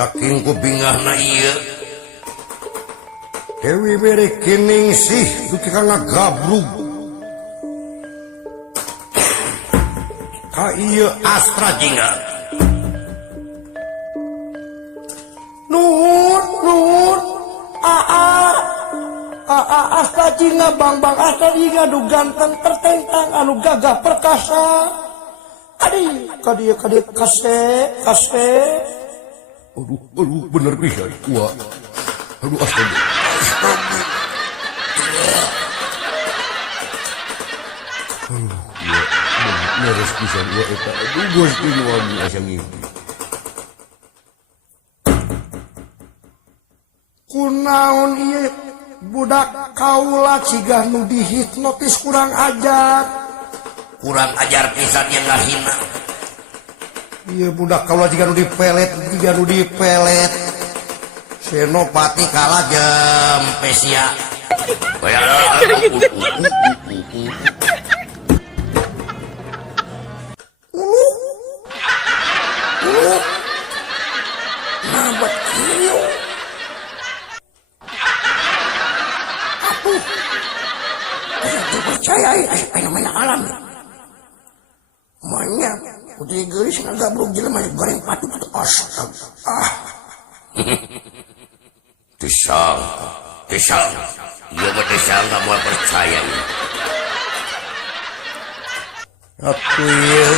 saking kubingahna ieu Dewi mere kening sih duki kana gabrug ka ieu Astra jingga Nuhun Astra jingga bang Astra jingga anu ganteng tertentang anu gagah perkasa kadieu kase aduh bener bisa gua aduh astaga Neres pisan gua eta aduh bos ini wami asa ngimpi kunaon ieu budak kaula cigah nu dihipnotis kurang ajar pisan yang ngahina ieu budak kaula jika nu dipelet Senopati kalah jam pesia nabat kieu percaya fenomena alam manya putih geus ngagabrug jelema goreng patut astaga Tisang iya mah tisang gak mau percaya atuh ieu